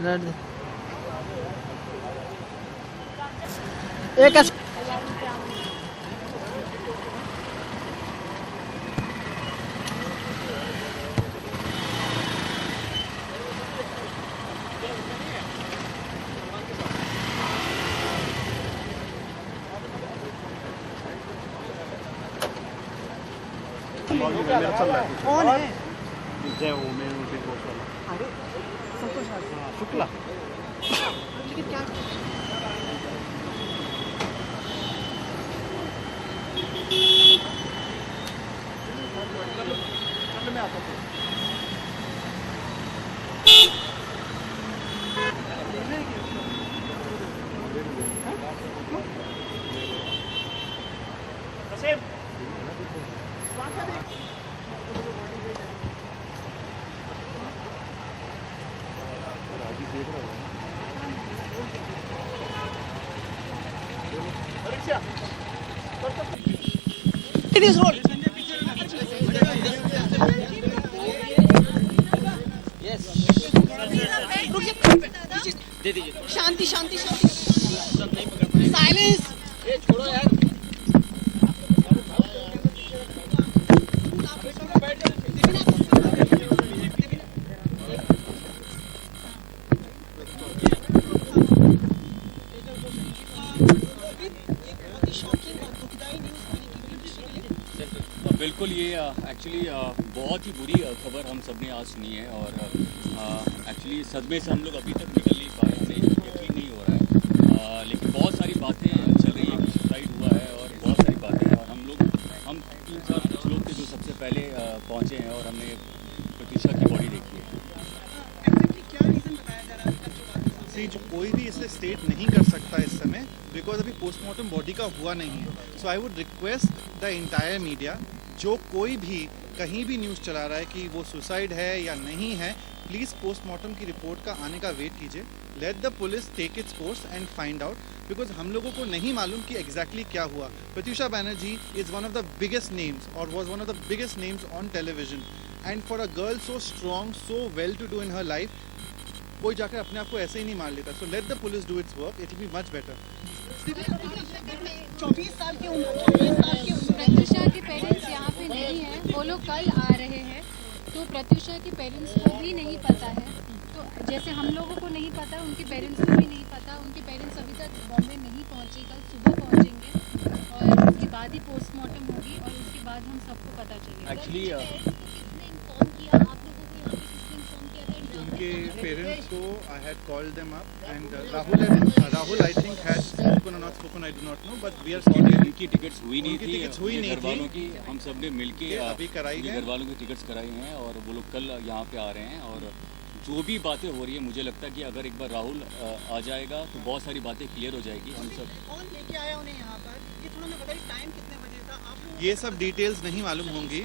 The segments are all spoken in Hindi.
एक कौन है? जय वो मैं बिग बॉस वाला। अरे संतोष शुक्ला। लेकिन क्या मैं आता हूँ। शांति शांति शांति साइलेंस छोड़ो यार। बिल्कुल, ये एक्चुअली बहुत ही बुरी खबर हम सब ने आज सुनी है और एक्चुअली सदमे से हम लोग अभी तक निकल नहीं पाए, हमें यकीन नहीं हो रहा है। लेकिन बहुत सारी बातें चल रही है कि सुसाइड हुआ है और बहुत सारी बातें हैं और हम 3-4 कुछ लोग थे जो सबसे पहले पहुँचे हैं और हमने प्रत्युषा की बॉडी देखी है। जो कोई भी इसे स्टेट नहीं कर सकता इस समय बिकॉज अभी पोस्टमार्टम बॉडी का हुआ नहीं है। So I would request the entire media, जो कोई भी कहीं भी न्यूज़ चला रहा है कि वो सुसाइड है या नहीं है, प्लीज़ पोस्टमार्टम की रिपोर्ट का आने का वेट कीजिए। Let the police take its course and find out, because हम लोगों को नहीं मालूम कि एग्जैक्टली क्या हुआ। Pratyusha Banerjee is one of the biggest names और was one of the biggest names on television, and for a girl so strong, so well to do in her life, कोई जाकर अपने आप को ऐसे ही नहीं मार लेता। So let the police do it's work, it will be much better. 24 साल के प्रत्युषा के पेरेंट्स यहाँ पे नहीं है, वो लोग कल आ रहे हैं, तो प्रत्युषा के पेरेंट्स को भी नहीं पता है। तो जैसे हम लोगों को नहीं पता, उनके पेरेंट्स को भी नहीं पता। उनके पेरेंट्स अभी तक बॉम्बे नहीं पहुँचे, कल सुबह पहुँचेंगे और उसके बाद ही पोस्टमार्टम होगी और उसके बाद हम सबको पता चलेगा। एक्चुअली उनके पेरेंट्स को I had called them up and Rahul I think had spoken और not spoken, I do not know, but we are sorry. उनकी टिकट्स हुई नहीं थी, घर वालों की हम सब ने मिलके अभी कराई है, घर वालों की टिकट्स कराई हैं और वो लोग कल यहाँ पे आ रहे हैं। और जो भी बातें हो रही है, मुझे लगता है कि अगर एक बार राहुल आ जाएगा तो बहुत सारी बातें क्लियर हो जाएगी। हम सब कौन लेके आया उन्हें यहाँ पर, ये थोड़ा मैं बताइए, टाइम कितने बजे था आप? ये सब डिटेल्स नहीं मालूम होंगी।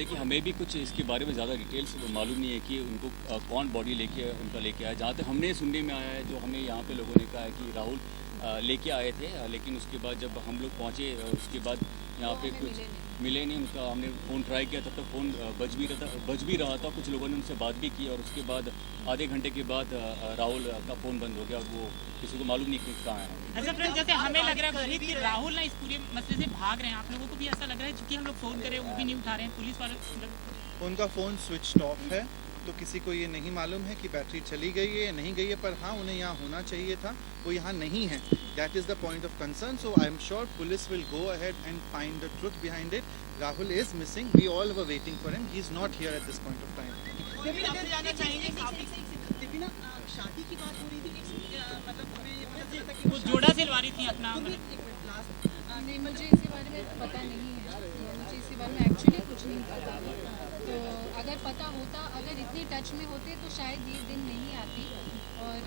देखिए, हमें भी कुछ इसके बारे में ज़्यादा डिटेल्स मालूम नहीं है कि उनको कौन बॉडी उनका लेके आया। जहाँ तक हमने सुनने में आया है, जो हमें यहाँ पे लोगों ने कहा है कि राहुल लेके आए थे, लेकिन उसके बाद जब हम लोग पहुँचे उसके बाद यहाँ पे कुछ मिले नहीं। उनका हमने फ़ोन ट्राई किया, तब तक फ़ोन बज भी रहा था। कुछ लोगों ने उनसे बात भी की और उसके बाद आधे घंटे के बाद राहुल का फ़ोन बंद हो गया और वो किसी को मालूम नहीं कि कहाँ है। अच्छा फ्रेंड, जैसे हमें लग रहा है कि राहुल ना इस पूरे मसले से भाग रहे हैं, आप लोगों को भी ऐसा लग रहा है? क्योंकि हम लोग फ़ोन करें वो भी नहीं उठा रहे हैं, पुलिस वाले उनका फ़ोन स्विच ऑफ है, तो किसी को ये नहीं मालूम है कि बैटरी चली गई है या नहीं गई है, पर हाँ उन्हें यहाँ होना चाहिए था, वो यहाँ नहीं है। That is the point of concern. So I am sure police will go ahead and find the truth behind it. Rahul is missing. We all were waiting for him. He is not here at this point of time. शादी की बात हो रही थी, मतलब हमें ये पता चलता कि वो जोड़ा सिलवा रही थी अपना। नहीं, मुझे इसके बारे में पता नहीं है, मुझे इसके बारे में एक्चुअली कुछ नहीं पता। तो अगर पता होता, अगर इतने टच में होते तो शायद ये दिन नहीं आती। और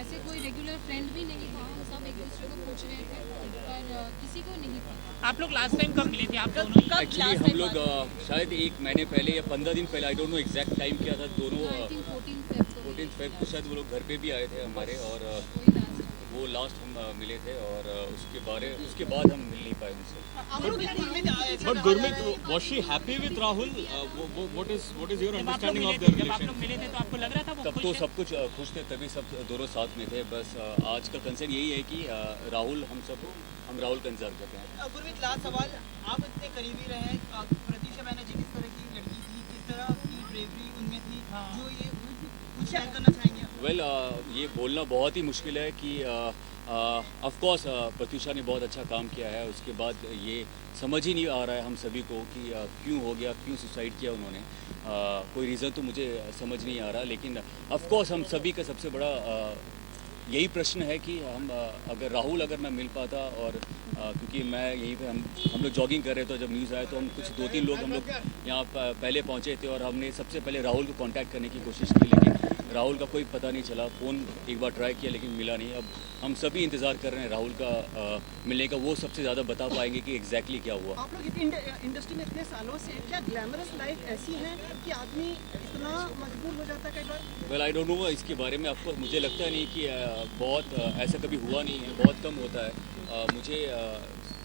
ऐसे कोई रेगुलर फ्रेंड भी नहीं था, हम सब एक दूसरे को पूछ रहे थे, पर किसी को नहीं पता। आप लोग लास्ट टाइम कब मिले थे आप दोनों? एक्चुअली हम लोग शायद 1 महीने पहले या 15 दिन पहले, I don't know exact time क्या था, दोनों 14 फेब को शायद वो लोग घर पे भी आए थे हमारे और वो लास्ट हम मिले थे और उसके बाद हम मिल नहीं पाए उनसे। But Gurmeet, was she happy with Rahul? What is your understanding of their जब आप relation? लोग मिले थे तो आपको लग रहा था वो खुश तो हैं? सब कुछ खुश थे, तभी सब दोनों साथ में थे। बस आज का कंसर्न यही है कि राहुल हम राहुल का इंतजार करते हैं। गुरमीत, लास्ट सवाल, आप इतने करीबी रहे हैं, प्रतीक्षा बैनर्जी किस तरह की लड़की थी, किस तरह की ब्रेवरी उनमें थी, जो ये कुछ शेयर करना चाहेंगे आप? वेल ये बोलना बहुत ही मुश्किल है कि ऑफ कोर्स प्रत्युषा ने बहुत अच्छा काम किया है। उसके बाद ये समझ ही नहीं आ रहा है हम सभी को कि क्यों हो गया, क्यों सुसाइड किया उन्होंने। कोई रीज़न तो मुझे समझ नहीं आ रहा, लेकिन ऑफ कोर्स हम सभी का सबसे बड़ा यही प्रश्न है कि अगर राहुल मैं मिल पाता, और क्योंकि मैं यहीं पे हम लोग जॉगिंग कर रहे थे, जब न्यूज़ आया तो हम कुछ 2-3 लोग हम लोग यहाँ पहले पहुँचे थे, और हमने सबसे पहले राहुल को कांटेक्ट करने की कोशिश की, लेकिन राहुल का कोई पता नहीं चला। फ़ोन एक बार ट्राई किया लेकिन मिला नहीं। अब हम सभी इंतज़ार कर रहे हैं राहुल का मिलने का। वो सबसे ज़्यादा बता पाएंगे कि एग्जैक्टली क्या हुआ। आप लोग इंडस्ट्री में इतने सालों से, क्या ग्लैमरस लाइफ ऐसी है कि आदमी इतना मजबूर हो जाता है कई बार? वेल आई डोंट नो इसके बारे में। आपको मुझे लगता नहीं कि बहुत ऐसा कभी हुआ नहीं है, बहुत कम होता है। मुझे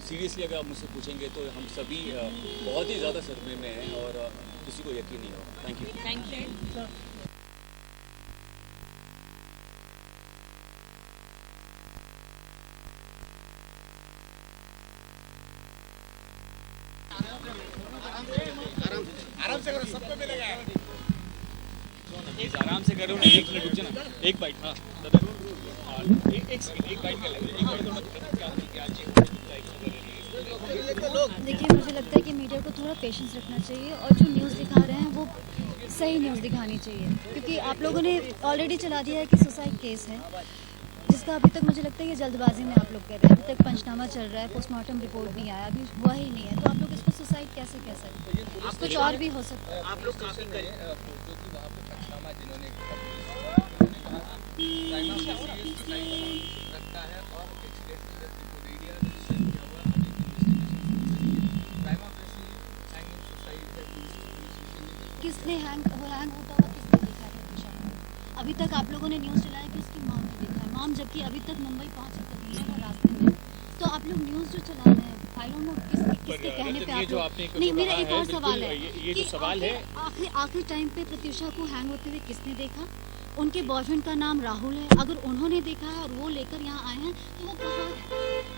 सीरियसली अगर आप मुझसे पूछेंगे तो हम सभी बहुत ही ज़्यादा सदमे में हैं, और किसी को यकीन नहीं हो। Thank you. Thank you. आराम से करो ना, 1 मिनट रुक जाना, एक बाइट। हाँ दादा, एक सेकंड, एक बाइट कर लेते हैं, एक बाइट थोड़ा देखिए, मुझे लगता है कि मीडिया को थोड़ा पेशेंस रखना चाहिए, और जो न्यूज़ दिखा रहे हैं वो सही न्यूज़ दिखानी चाहिए, क्योंकि आप लोगों ने ऑलरेडी चला दिया है कि सुसाइड केस है, जिसका अभी तक मुझे लगता है ये जल्दबाजी में आप लोग कर रहे हैं। अभी तक पंचनामा चल रहा है, पोस्टमार्टम रिपोर्ट नहीं आया, अभी हुआ ही नहीं है, तो आप लोग इसको सुसाइड कैसे कह सकते हैं? कुछ और भी हो सकता है। आप लोग काफी किसने हैंग होता हुआ किसने देखा है प्रत्युषा को? अभी तक आप लोगों ने न्यूज़ चलाया कि उसकी मॉम ने देखा है, मॉम जबकि अभी तक मुंबई पहुंच तक नहीं है, वो रास्ते में। तो आप लोग न्यूज़ जो चला रहे हैं, आई डोंट नो किसके कहने पे आप लोग। नहीं, मेरा एक और सवाल है ये जो सवाल है, आखिरी टाइम पे प्रत्युषा को हैंग होते हुए किसने देखा? उनके बॉयफ्रेंड का नाम राहुल है। अगर उन्होंने देखा है और वो लेकर यहाँ आए हैं, तो वो कहाँ है?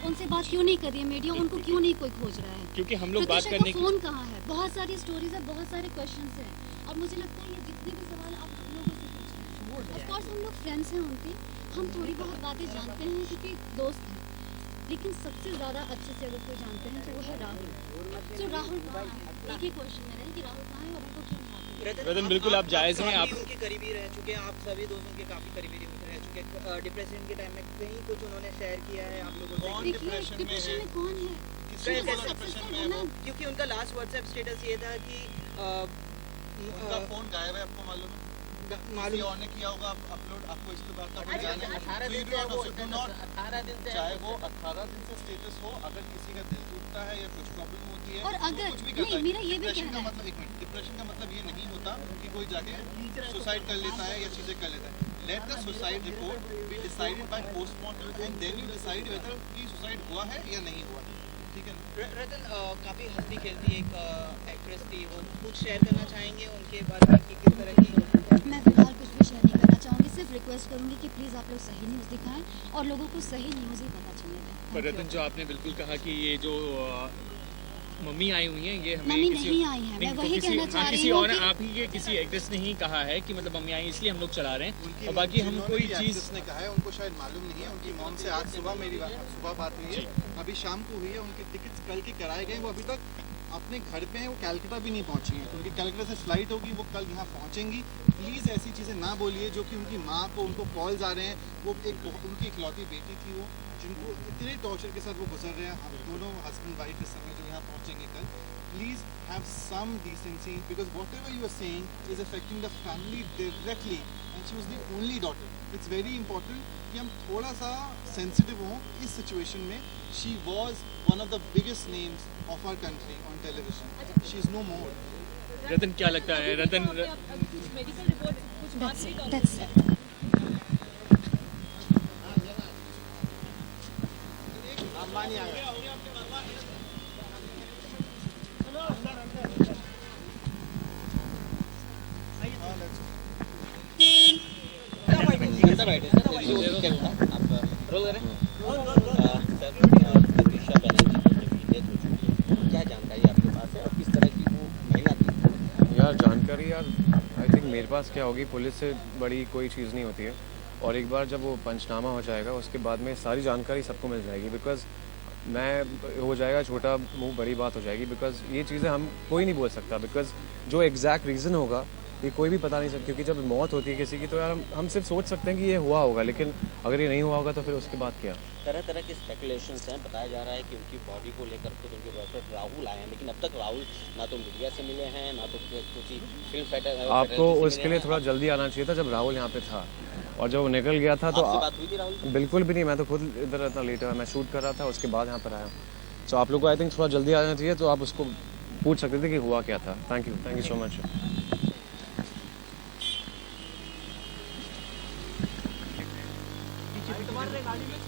उनसे बात क्यों नहीं कर रही है मीडिया? उनको क्यों नहीं कोई खोज रहा है? क्योंकि हम लोग बात प्रत्युषा करने का फोन कहाँ है? बहुत सारी स्टोरीज है, बहुत सारे क्वेश्चंस हैं, और मुझे लगता है ये जितने भी सवाल आप लोगों से पूछ रहे हैं, ऑफ कोर्स हम लोग फ्रेंड्स हैं उनके, हम थोड़ी बहुत बातें जानते हैं क्योंकि दोस्त हैं, लेकिन सबसे ज़्यादा अच्छे से अगर कोई जानते हैं तो वो है राहुल। तो राहुल कहाँ है? एक ही क्वेश्चन है कि राहुल कहाँ है और उनको क्यों नहीं आते? रतन, बिल्कुल आप जायज़ हैं। आप उनके करीबी रह चुके हैं, आप सभी दोस्त उनके काफी करीबी रह चुके हैं। डिप्रेशन के टाइम में कहीं कुछ उन्होंने शेयर किया है आप लोगों से? देखिए, डिप्रेशन में कौन है? क्योंकि उनका लास्ट व्हाट्सएप स्टेटस ये था कि उनका फोन गायब है, आपको मालूम है? किसी और ने किया होगा अपलोड, आपको इस बात का कोई जाने? 18 दिन से चाहे वो 18 दिन से स्टेटस हो, अगर किसी का दिल टूटता है या कुछ प्रॉब्लम होती है, और अगर कुछ भी नहीं, करता है। मेरा ये भी डिप्रेशन कहना का है, मतलब, एक मिनट, डिप्रेशन का मतलब ये नहीं होता कि कोई जाके सुसाइड कर लेता है या चीजें कर लेता है। Let the suicide report be decided by postmortem, and then you decide whether कि सुसाइड हुआ है या नहीं हुआ। ठीक है। रतन, काफी हंसती खेलती एक एक्ट्रेस थी, वो कुछ शेयर करना चाहेंगे उनके बारे में कि किस तरह की? मैं फिलहाल कुछ भी शेयर नहीं करना चाहूँगी, सिर्फ रिक्वेस्ट करूँगी कि प्लीज़ आप लोग सही न्यूज़ दिखाएं और लोगों को सही न्यूज़ ही पता चले दें। पर रतन, जो आपने बिल्कुल कहा कि ये जो मम्मी आई हुई हैं, ये हमें मम्मी किसी नहीं आई हैं, मैं तो वही कहना चाह रही किसी हूँ और कि आप ही के किसी एक्ट्रेस ने ही कहा है कि मतलब मम्मी आई, इसलिए हम लोग चला रहे हैं, उनकी और बाकी हम जिन्होंने कोई भी चीज़ actress ने कहा है, उनको शायद मालूम नहीं है। उनकी मॉम से आज सुबह मेरी सुबह बात हुई है, अभी शाम को हुई है। उनके टिकट्स कल के कराए गए, वो अभी तक अपने घर पे हैं, वो कैलकाटा भी नहीं पहुंची हैं। उनकी कैलकाटा से फ्लाइट होगी, वो कल यहाँ पहुंचेंगी। प्लीज़ ऐसी चीज़ें ना बोलिए जो कि उनकी माँ को, उनको कॉल्स आ रहे हैं। वो उनकी इकलौती बेटी थी, वो जिनको इतने टॉर्चर के साथ वो गुजर रहे हैं। हम दोनों हस्बैंड वाइफ इस समय जो यहाँ पहुँचेंगे कल, please have some decency, because whatever you are saying is affecting the family directly, and she was the only daughter. It's very important कि हम थोड़ा सा sensitive हों इस situation में. She was one of the biggest names of our country on television. She is no more. रतन क्या लगता है? रतन, that's it. हाँ, let's go. बैठे सर, क्या हुआ? आप रोल करें। सर, प्रतीक्षा बनर्जी की जब डेथ हो चुकी है, क्या जानकारी आपके पास है और किस तरह की वो महिला थी? यार जानकारी यार आई थिंक मेरे पास क्या होगी, पुलिस से बड़ी कोई चीज़ नहीं होती है। और एक बार जब वो पंचनामा हो जाएगा उसके बाद में सारी जानकारी सबको मिल जाएगी। बिकॉज मैं हो जाएगा छोटा मुंह बड़ी बात हो जाएगी। बिकॉज ये चीज़ें हम कोई नहीं बोल सकता। बिकॉज जो एग्जैक्ट रीज़न होगा ये कोई भी पता नहीं सकता। क्योंकि जब मौत होती है किसी की तो यार हम सिर्फ सोच सकते हैं कि ये हुआ होगा, लेकिन अगर ये नहीं हुआ होगा तो फिर उसके बाद क्या। तरह तरह के स्पेकुलेशंस हैं। बताया जा रहा है कि उनकी बॉडी को लेकर खुद उनके बॉयफ्रेंड राहुल आए हैं, लेकिन अब तक राहुल ना तो मीडिया से मिले हैं ना तो किसी फिल्म फाइटर आपको उसके लिए थोड़ा जल्दी आना चाहिए था जब राहुल यहाँ पे था। और जब वो निकल गया था तो आपसे बात हुई थी राहुल से? बिल्कुल भी नहीं, मैं तो खुद इधर इतना लेट हुआ, मैं शूट कर रहा था उसके बाद यहाँ पर आया। तो आप लोग को आई थिंक थोड़ा जल्दी आना चाहिए, तो आप उसको पूछ सकते थे कि हुआ क्या था। Thank you so much. तुम्हारे गाड़ी में